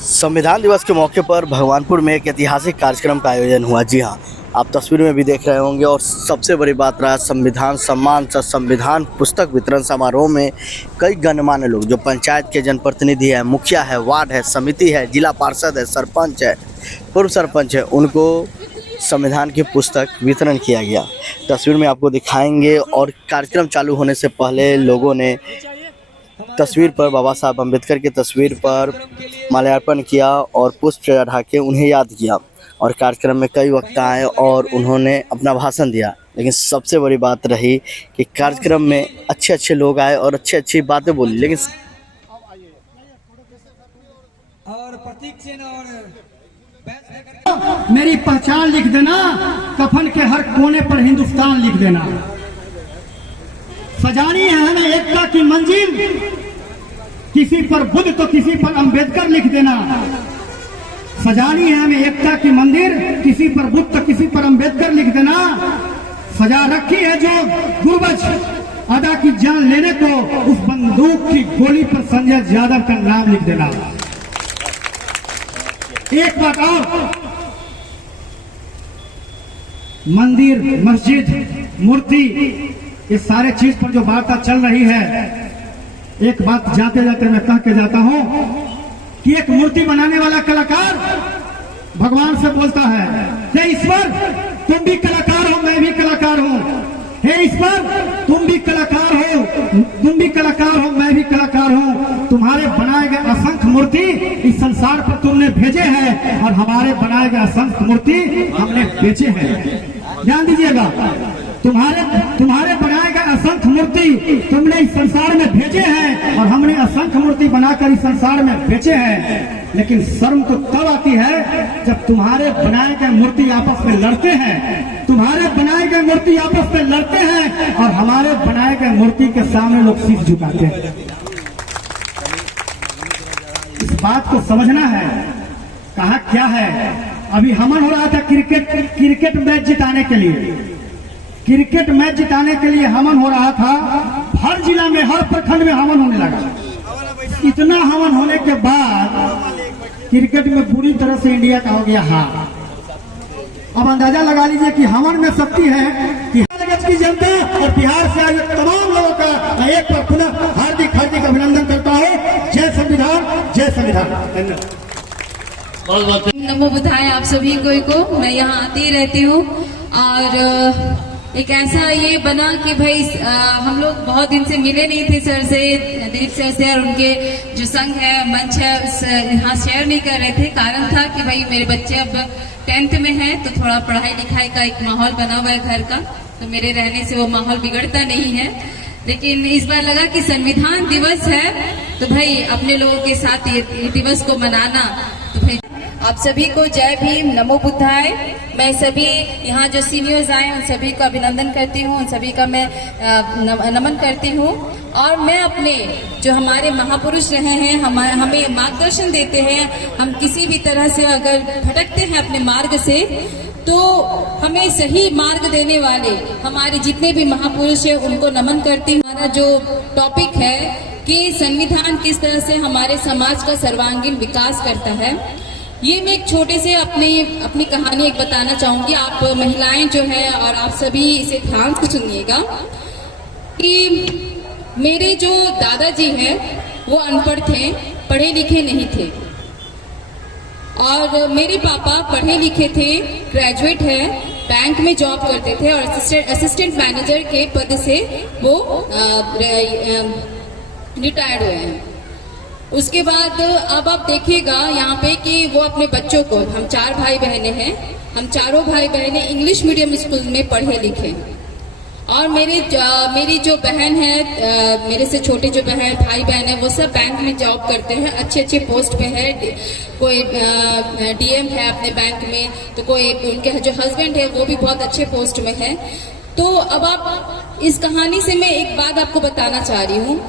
संविधान दिवस के मौके पर भगवानपुर में एक ऐतिहासिक कार्यक्रम का आयोजन हुआ। जी हाँ, आप तस्वीर में भी देख रहे होंगे। और सबसे बड़ी बात रहा संविधान सम्मान संविधान पुस्तक वितरण समारोह में कई गणमान्य लोग जो पंचायत के जनप्रतिनिधि है, मुखिया है, वार्ड है, समिति है, जिला पार्षद है, सरपंच है, पूर्व सरपंच है, उनको संविधान की पुस्तक वितरण किया गया। तस्वीर में आपको दिखाएंगे। और कार्यक्रम चालू होने से पहले लोगों ने तस्वीर पर बाबा साहब अम्बेडकर की तस्वीर पर माल्यार्पण किया और पुष्प चढ़ा के उन्हें याद किया। और कार्यक्रम में कई वक्ता आए और उन्होंने अपना भाषण दिया। लेकिन सबसे बड़ी बात रही कि कार्यक्रम में अच्छे लोग आए और अच्छी बातें बोली। लेकिन और प्रतीक चिन्ह और मेरी पहचान लिख देना, कफन के हर कोने पर हिंदुस्तान लिख देना। सजानी है हमें एकता की मंजिल, किसी पर बुद्ध तो किसी पर अंबेडकर लिख देना। सजानी है हमें एकता की मंदिर, किसी पर बुद्ध तो किसी पर अंबेडकर लिख देना। सजा रखी है जो गुरबज अदा की जान लेने को, उस बंदूक की गोली पर संजय यादव का नाम लिख देना। एक बात और, मंदिर, मस्जिद, मूर्ति, ये सारे चीज पर जो वार्ता चल रही है, एक बात जाते जाते मैं कह के जाता हूं कि एक मूर्ति बनाने वाला कलाकार भगवान से बोलता है, हे ईश्वर तुम भी कलाकार हो, मैं भी कलाकार हूं। हे ईश्वर तुम भी कलाकार हो, तुम भी कलाकार हो, मैं भी कलाकार हूं। तुम्हारे बनाए गए असंख्य मूर्ति इस संसार पर तुमने भेजे हैं और हमारे बनाए गए असंख्य मूर्ति हमने बेचे हैं। ध्यान दीजिएगा, तुम्हारे बनाए गए असंख्य मूर्ति तुमने इस संसार में भेजे हैं और हमने असंख्य मूर्ति बनाकर इस संसार में बेचे हैं। लेकिन शर्म तो तब आती है जब तुम्हारे बनाए गए मूर्ति आपस में लड़ते हैं, तुम्हारे बनाए गए मूर्ति आपस में लड़ते हैं और हमारे बनाए गए मूर्ति के सामने लोग शीश झुकाते हैं। इस बात को समझना है। कहा क्या है, अभी हमन हो रहा था क्रिकेट मैच जिताने के लिए, क्रिकेट मैच जिताने के लिए हमन हो रहा था। हर जिला में, हर प्रखंड में हमन होने लगा। इतना हमन होने के बाद क्रिकेट में पूरी तरह से इंडिया का हो गया हार। अब अंदाजा लगा लीजिए कि हमन में शक्ति है कि की जनता और बिहार से आए तमाम लोगों का एक बार पुनः हार्दिक अभिनंदन करता है। जय संविधान, जय संविधान। नमो बुधाए आप सभी को मैं यहाँ आती रहती हूँ। और एक ऐसा ये बना कि भाई हम लोग बहुत दिन से मिले नहीं थे सर से, दिलीप सर से, और उनके जो संघ है, मंच है, उस यहाँ शेयर नहीं कर रहे थे। कारण था कि भाई मेरे बच्चे अब 10th में हैं, तो थोड़ा पढ़ाई लिखाई का एक माहौल बना हुआ है घर का, तो मेरे रहने से वो माहौल बिगड़ता नहीं है। लेकिन इस बार लगा कि संविधान दिवस है तो भाई अपने लोगों के साथ ये दिवस को मनाना। तो भाई आप सभी को जय भीम, नमो बुद्धाय। मैं सभी यहाँ जो सीनियर्स आए उन सभी का अभिनंदन करती हूँ, उन सभी का मैं नमन करती हूँ। और मैं अपने जो हमारे महापुरुष रहे हैं, हमें मार्गदर्शन देते हैं, हम किसी भी तरह से अगर भटकते हैं अपने मार्ग से, तो हमें सही मार्ग देने वाले हमारे जितने भी महापुरुष हैं उनको नमन करती हूँ। हमारा जो टॉपिक है कि संविधान किस तरह से हमारे समाज का सर्वांगीण विकास करता है, ये मैं एक छोटे से अपनी कहानी एक बताना चाहूंगी। आप महिलाएं जो है और आप सभी इसे ध्यान से सुनिएगा कि मेरे जो दादाजी हैं वो अनपढ़ थे, पढ़े लिखे नहीं थे। और मेरे पापा पढ़े लिखे थे, ग्रेजुएट है, बैंक में जॉब करते थे और असिस्टेंट मैनेजर के पद से वो रिटायर्ड हुए हैं। उसके बाद अब आप देखिएगा यहाँ पे कि वो अपने बच्चों को, हम 4 भाई बहनें हैं, हम चारों भाई बहनें इंग्लिश मीडियम स्कूल में पढ़े लिखे। और मेरी जो बहन है, मेरे से छोटे जो भाई बहन है, वो सब बैंक में जॉब करते हैं, अच्छे पोस्ट पे है। कोई डीएम है अपने बैंक में, तो कोई उनके जो हस्बैंड है वो भी बहुत अच्छे पोस्ट में है। तो अब आप इस कहानी से मैं एक बात आपको बताना चाह रही हूँ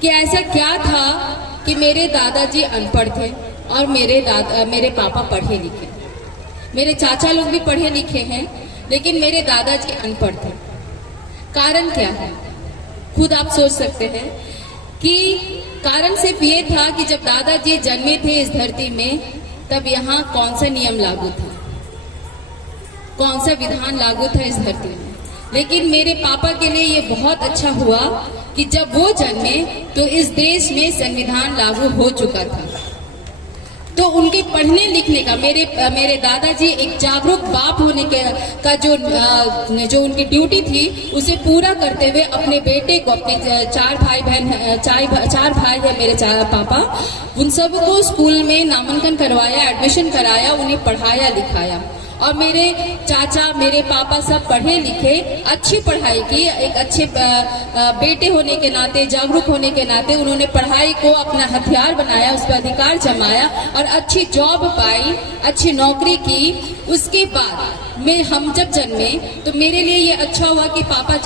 कि ऐसा क्या था कि मेरे दादाजी अनपढ़ थे और मेरे पापा पढ़े लिखे। मेरे चाचा लोग भी पढ़े लिखे हैं, लेकिन मेरे दादाजी अनपढ़ थे। कारण क्या है, खुद आप सोच सकते हैं कि कारण सिर्फ ये था कि जब दादाजी जन्मे थे इस धरती में, तब यहाँ कौन सा नियम लागू था, कौन सा विधान लागू था इस धरती में। लेकिन मेरे पापा के लिए ये बहुत अच्छा हुआ कि जब वो जन्मे तो इस देश में संविधान लागू हो चुका था। तो उनके पढ़ने लिखने का, मेरे दादाजी एक जागरूक बाप होने का जो उनकी ड्यूटी थी उसे पूरा करते हुए अपने बेटे को, अपने चार भाई है मेरे पापा, उन सबको स्कूल में नामांकन करवाया, एडमिशन कराया, उन्हें पढ़ाया लिखाया। और मेरे चाचा, मेरे पापा सब पढ़े लिखे, अच्छी पढ़ाई की, एक अच्छे बेटे होने के नाते, जागरूक होने के नाते उन्होंने पढ़ाई को अपना हथियार बनाया, उस पर अधिकार जमाया और अच्छी जॉब पाई, अच्छी नौकरी की। उसके बाद हम जब जन्मे तो मेरे लिए ये अच्छा हुआ कि पापा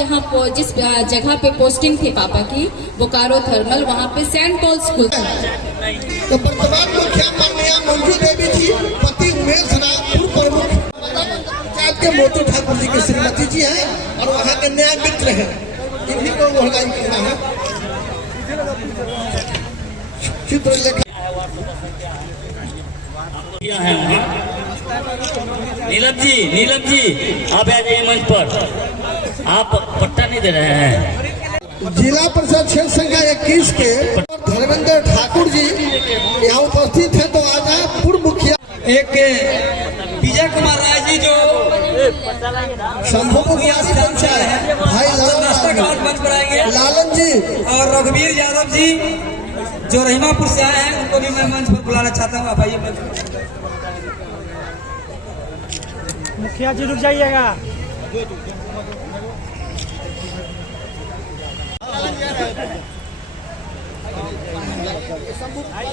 जिस जगह पे पोस्टिंग थी पापा की, बोकारो थर्मल, वहाँ पे सेंट पॉल स्कूल। तो वर्तमान मुखिया माननीय मंजू देवी जी, पति उमेश राम, पूर्व प्रमुख पंचायत के मोटू ठाकुर जी के श्रीमती जी हैं और वहाँ के न्याय मित्र हैं, इन्हीं को बधाई करना है। चित्रलेखा नीलम जी आप आ जाइए मंच पर। आप पट्टा नहीं दे रहे हैं। जिला परिषद क्षेत्र संख्या 21 के धर्मेंद्र ठाकुर जी यहाँ उपस्थित हैं, तो आज पूर्व मुखिया एक विजय कुमार राय जी जो शंभू पंचायत है, भाई नाश्ता का मंच पर आएंगे, लालन जी और रघुवीर यादव जी जो रहीमापुर से आए हैं, उनको भी मैं मंच पर बुलाना चाहता हूँ। आप आइए मंच पर। मुखिया जी रुक जाइएगा।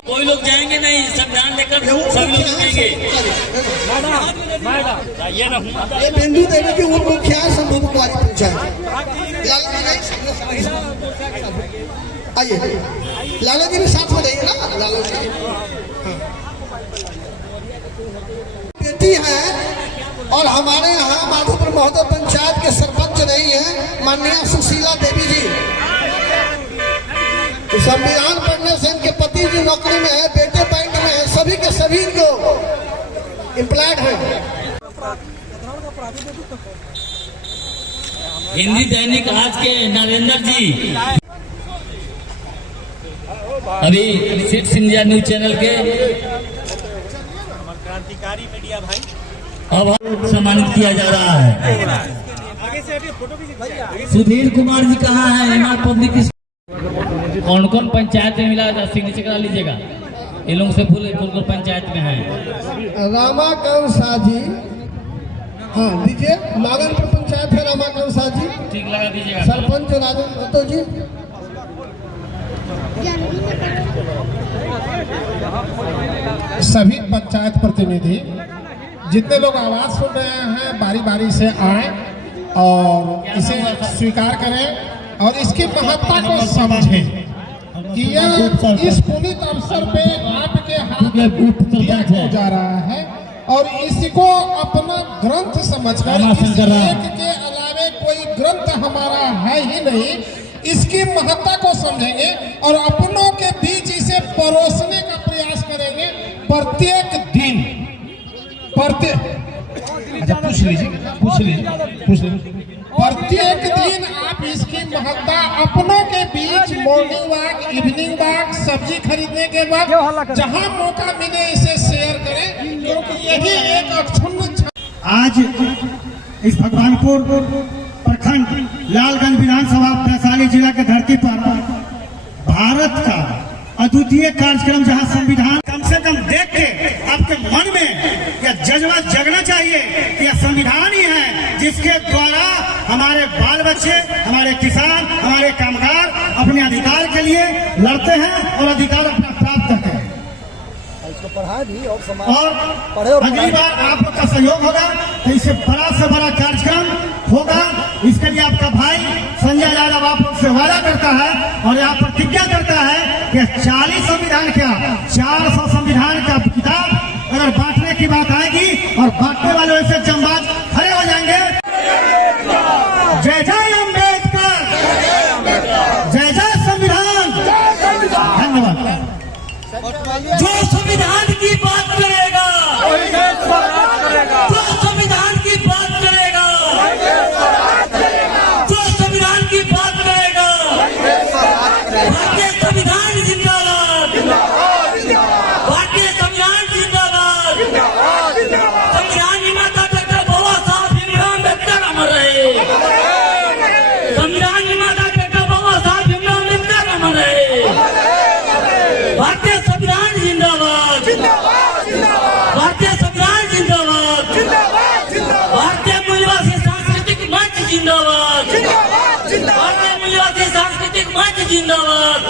कोई लोग जाएंगे नहीं, संविधान लेकर सभी लोग जाएंगे। ये ना ये बिंदु देवी की उप मुखिया शंभू कुमारी पंचायत। आइए लाला जी भी साथ में रहेंगे ना। लाला जी बेटी है और हमारे यहाँ माधोपुर महोदय पंचायत के सरपंच रही है माननीय सुशीला देवी जी। तो संविधान पढ़ने से इनके पति जी नौकरी में है, बेटे बैंक में है, सभी के सभी इनको एम्प्लॉयड है। हिंदी दैनिक आज के नरेंद्र जी अभी सिक्स इंडिया न्यूज चैनल के क्रांतिकारी मीडिया भाई अब सम्मानित किया जा रहा है। आगे से अभी फोटो भी सुधीर कुमार जी कहाँ है? एमआर पब्लिक कौन कौन पंचायत में मिला था, सिग्नेचर करा लीजिएगा। ये लोग से फूल कौन कौन पंचायत में है? रामाकांत शाह जी, हाँ दीजिए। नागनपुर पंचायत है रामाकांत शाह जी, ठीक लगा दीजिएगा। सरपंच राजन महतो जी। सभी पंचायत प्रतिनिधि जितने लोग आवाज सुन रहे हैं बारी बारी से आए और इसे स्वीकार करें और इसकी महत्ता को समझें कि यह इस पुनीत अवसर पे आपके हाथ दिया हो जा रहा है और इसको अपना ग्रंथ समझकर, इस एक के अलावे कोई ग्रंथ हमारा है ही नहीं, इसकी महत्ता को समझेंगे और अपनों के बीच इसे परोसने का प्रयास करेंगे। प्रत्येक दिन अच्छा पूछ लीजिए प्रत्येक दिन आप इसकी महत्ता अपनों के बीच मॉर्निंग वॉक, इवनिंग वॉक, सब्जी खरीदने के बाद जहां मौका मिले इसे शेयर करें, क्योंकि यही एक अक्षुण्ण। आज इस भगवानपुर प्रखंड लालगंज विधानसभा वैशाली जिला के धरती पर भारत का अद्वितीय कार्यक्रम, जहां संविधान कम से कम देख के आपके मन में यह जज्बा जगना चाहिए कि यह संविधान ही है जिसके द्वारा हमारे बाल बच्चे, हमारे किसान, हमारे कामगार अपने अधिकार के लिए लड़ते हैं और अधिकार अपना प्राप्त करते हैं। और अगली बार आप लोग का सहयोग होगा तो इससे बड़ा से बड़ा कार्यक्रम होगा। इसके लिए आपका भाई संजय यादव आप लोग से वादा करता है और यहाँ प्रतिज्ञा करता है कि 40 संविधान क्या 400 संविधान का किताब अगर बांटने की बात आएगी और बांटने वाले ऐसे जमबाज खड़े हो जाएंगे। जय जय अम्बेडकर, जय जय संविधान। धन्यवाद। संविधान निर्माता बेटा बाबा साहब भीमराव अम्बेडकर अमर रहे। भारतीय संविधान जिंदाबाद, भारतीय संविधान जिंदाबाद, भारतीय मूल्यवादी सांस्कृतिक मंच जिंदाबाद, भारतीय मूल्यवादी सांस्कृतिक मंच जिंदाबाद।